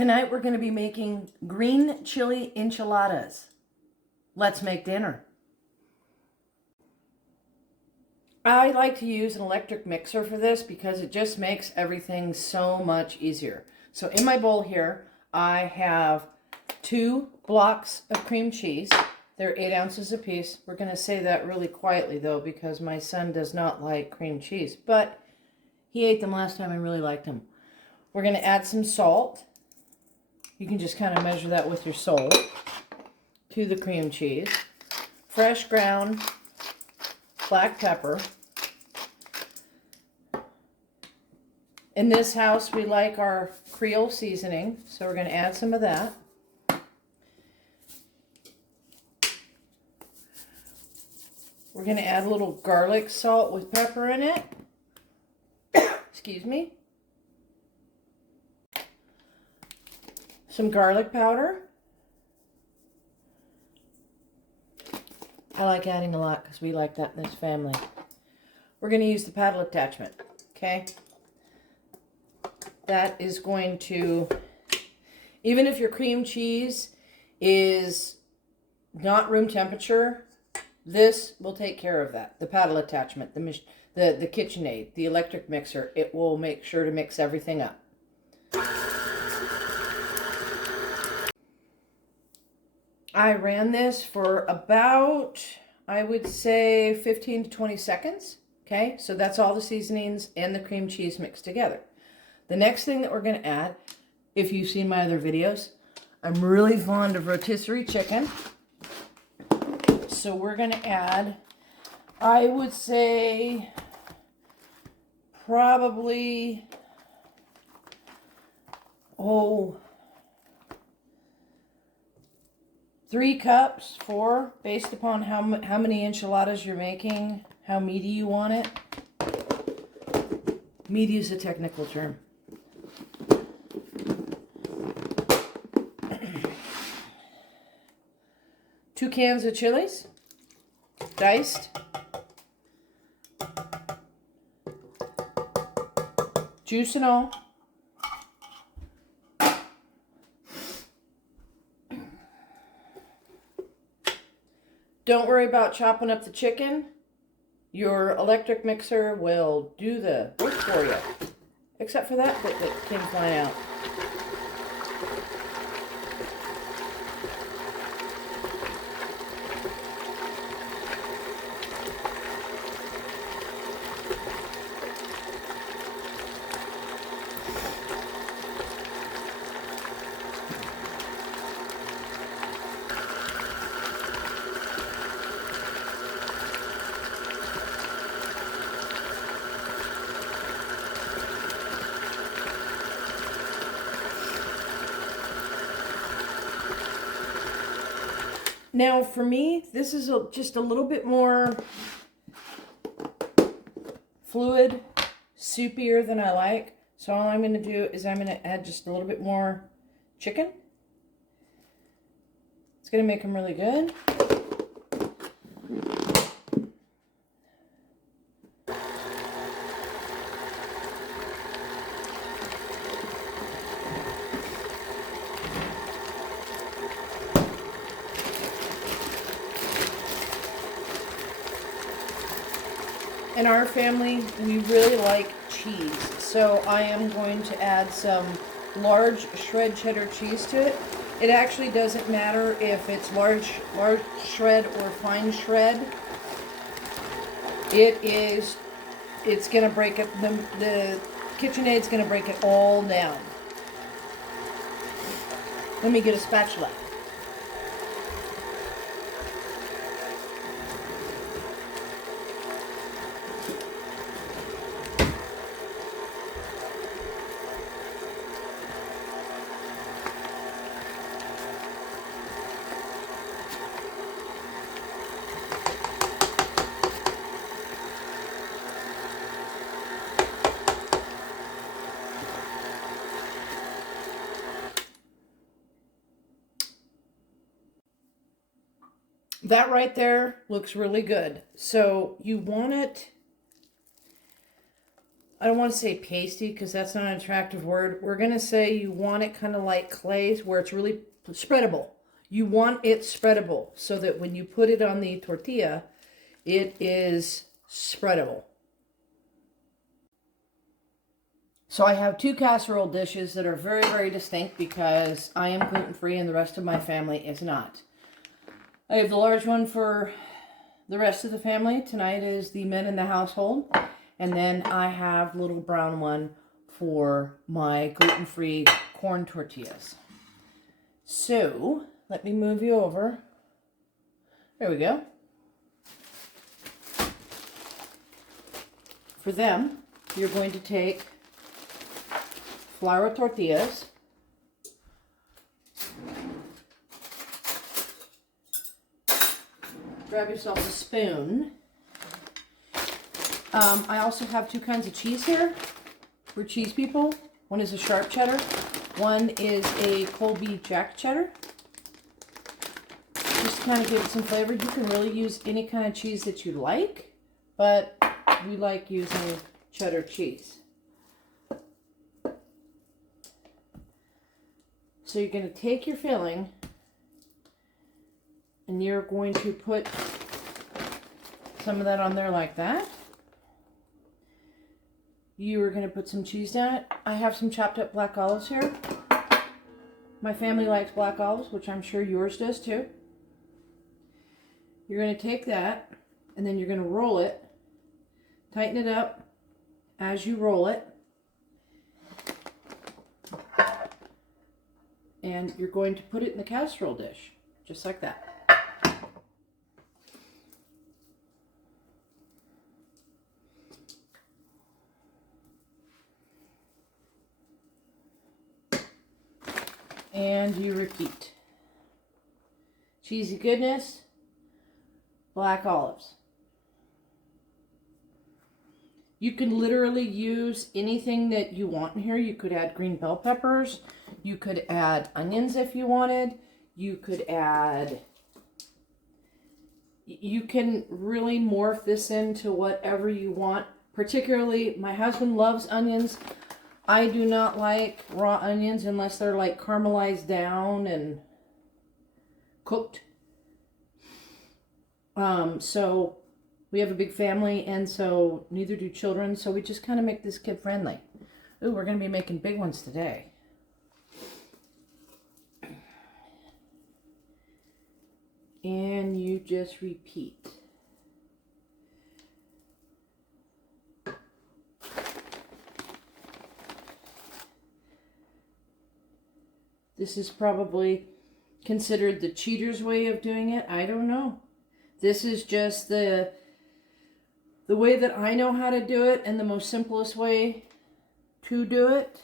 Tonight we're going to be making green chili enchiladas. Let's make dinner. I like to use an electric mixer for this because it just makes everything so much easier. So in my bowl here, I have 2 blocks of cream cheese. They're 8 ounces apiece. We're going to say that really quietly though because my son does not like cream cheese, but he ate them last time and really liked them. We're going to add some salt. You can just kind of measure that with your salt to the cream cheese. Fresh ground black pepper. In this house, we like our Creole seasoning, so we're going to add some of that. We're going to add a little garlic salt with pepper in it. Excuse me. Some garlic powder. I like adding a lot because we like that in this family. We're going to use the paddle attachment, okay? That is going to, even if your cream cheese is not room temperature, this will take care of that. The paddle attachment, the KitchenAid, the electric mixer, it will make sure to mix everything up. I ran this for about, I would say 15 to 20 seconds. Okay, so that's all the seasonings and the cream cheese mixed together. The next thing that we're going to add, if you've seen my other videos, I'm really fond of rotisserie chicken. So we're going to add, I would say, probably, 3 cups, 4, based upon how many enchiladas you're making, how meaty you want it. Meaty is a technical term. Two cans of chilies, diced. Juice and all. Don't worry about chopping up the chicken. Your electric mixer will do the work for you. Except for that bit that came flying out. Now for me, this is just a little bit more fluid, soupier than I like. So all I'm going to do is I'm going to add just a little bit more chicken. It's going to make them really good. In our family, we really like cheese, so I am going to add some large shred cheddar cheese to it. It actually doesn't matter if it's large shred or fine shred. It's going to break it, the KitchenAid's going to break it all down. Let me get a spatula. That right there looks really good. So you want it I don't want to say pasty because that's not an attractive word. We're going to say you want it kind of like clay where it's really spreadable. You want it spreadable so that when you put it on the tortilla, it is spreadable. So I have two casserole dishes that are very, very distinct because I am gluten-free and the rest of my family is not. I have the large one for the rest of the family. Tonight is the men in the household. And then I have the little brown one for my gluten-free corn tortillas. So, let me move you over. There we go. For them, you're going to take flour tortillas. Grab yourself a spoon. I also have two kinds of cheese here. We're cheese people. One is a sharp cheddar. One is a Colby Jack cheddar. Just to kind of give it some flavor. You can really use any kind of cheese that you like, but we like using cheddar cheese. So you're going to take your filling and you're going to put some of that on there like that. You are going to put some cheese down it. I have some chopped up black olives here. My family likes black olives, which I'm sure yours does too. You're going to take that and then you're going to roll it. Tighten it up as you roll it. And you're going to put it in the casserole dish, just like that. And you repeat. Cheesy goodness, black olives. You can literally use anything that you want in here. You could add green bell peppers. You could add onions if you wanted. You could add... You can really morph this into whatever you want. Particularly, my husband loves onions. I do not like raw onions unless they're like caramelized down and cooked. So we have a big family and so neither do children. So we just kind of make this kid friendly. Ooh, we're going to be making big ones today. And you just repeat. This is probably considered the cheater's way of doing it. I don't know. This is just the way that I know how to do it and the most simplest way to do it.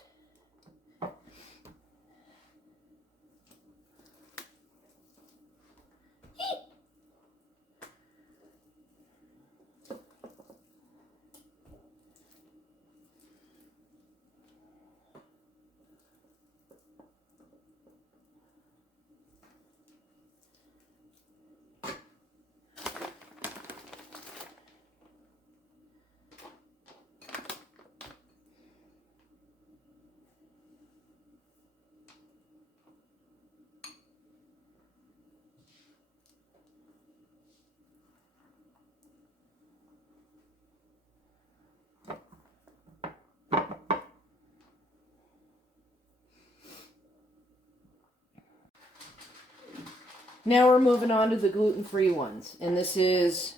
Now we're moving on to the gluten-free ones. And this is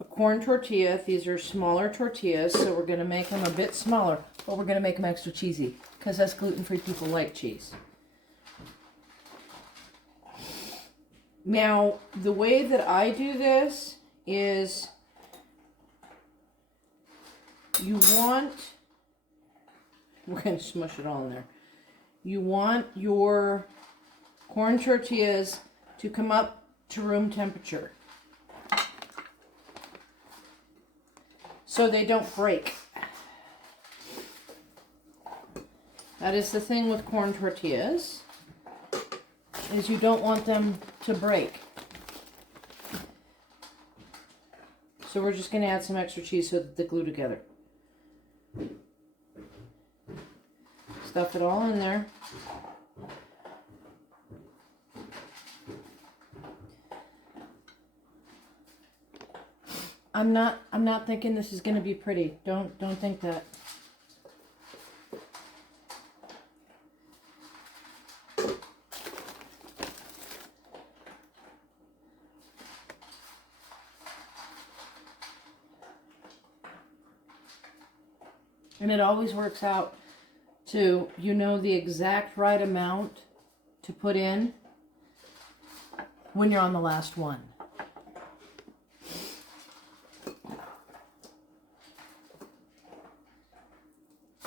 a corn tortilla. These are smaller tortillas, so we're going to make them a bit smaller, but we're going to make them extra cheesy because us gluten-free people like cheese. Now, the way that I do this is you want, we're going to smush it all in there. You want your corn tortillas to come up to room temperature so they don't break. That is the thing with corn tortillas, is you don't want them to break. So we're just going to add some extra cheese so that they glue together. Stuff it all in there. I'm not thinking this is going to be pretty. Don't think that. And it always works out to, you know, the exact right amount to put in when you're on the last one.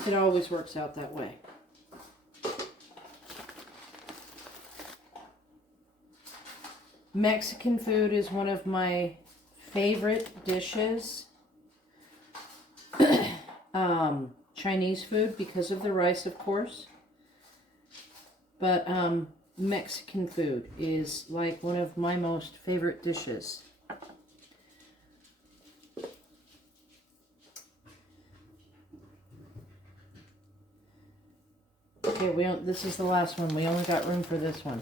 It always works out that way. Mexican food is one of my favorite dishes. Chinese food because of the rice, of course. But Mexican food is like one of my most favorite dishes. Okay, this is the last one. We only got room for this one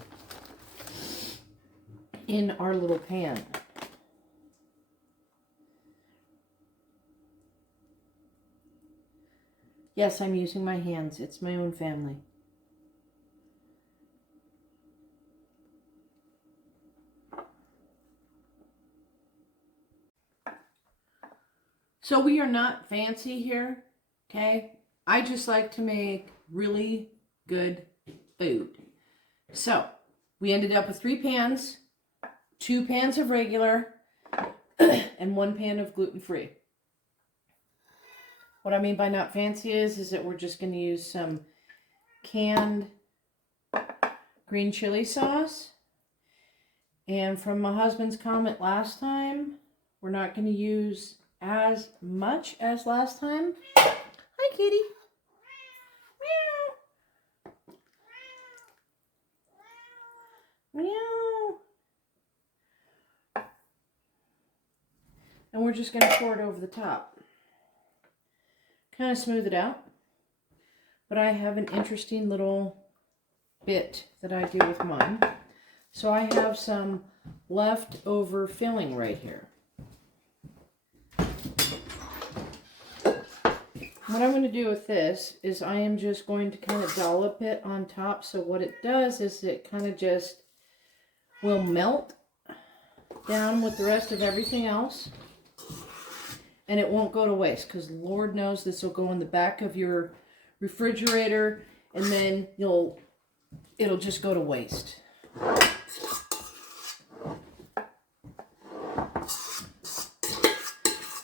in our little pan. Yes, I'm using my hands. It's my own family. So we are not fancy here, okay? I just like to make really good food. So we ended up with 3 pans, 2 pans of regular, and 1 pan of gluten-free. What I mean by not fancy is that we're just going to use some canned green chili sauce. And from my husband's comment last time, we're not going to use as much as last time. Hi, kitty. Meow. Meow. And we're just going to pour it over the top. Kind of smooth it out. But I have an interesting little bit that I do with mine. So I have some leftover filling right here. What I'm going to do with this is I am just going to kind of dollop it on top. So what it does is it kind of just will melt down with the rest of everything else. And it won't go to waste because Lord knows this will go in the back of your refrigerator and then it'll just go to waste.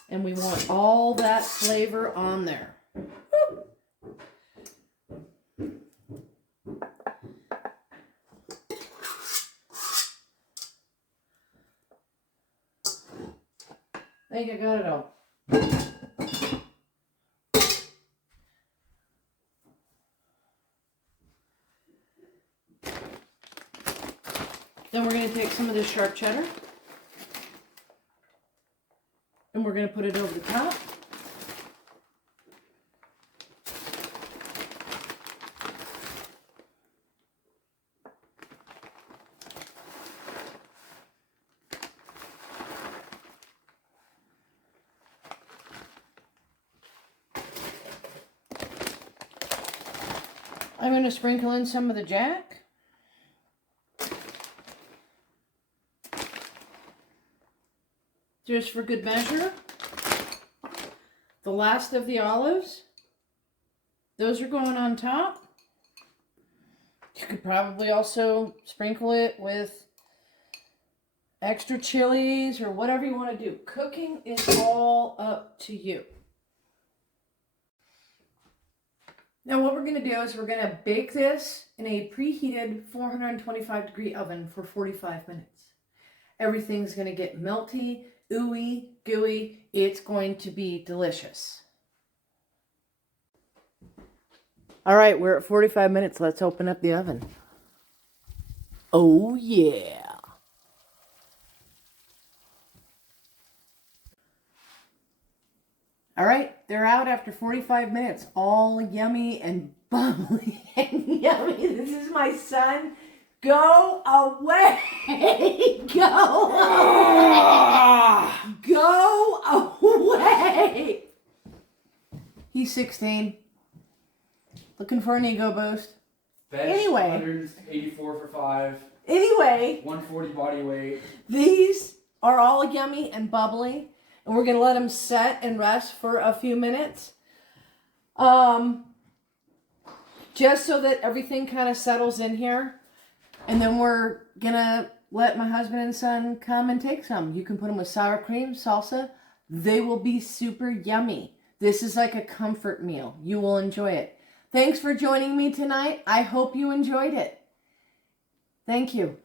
And we want all that flavor on there. I think I got it all. Then we're going to take some of this sharp cheddar and we're going to put it over the top. I'm going to sprinkle in some of the Jack. Just for good measure. The last of the olives. Those are going on top. You could probably also sprinkle it with extra chilies or whatever you want to do. Cooking is all up to you. Now what we're going to do is we're going to bake this in a preheated 425-degree oven for 45 minutes. Everything's going to get melty, ooey, gooey. It's going to be delicious. All right, we're at 45 minutes. Let's open up the oven. Oh, yeah. All right, they're out after 45 minutes, all yummy and bubbly and yummy. This is my son. Go away. Go away. Go away. He's 16. Looking for an ego boost. Bench Anyway. 184 for 5. Anyway. 140 body weight. These are all yummy and bubbly. And we're going to let them set and rest for a few minutes. Just so that everything kind of settles in here. And then we're going to let my husband and son come and take some. You can put them with sour cream, salsa. They will be super yummy. This is like a comfort meal. You will enjoy it. Thanks for joining me tonight. I hope you enjoyed it. Thank you.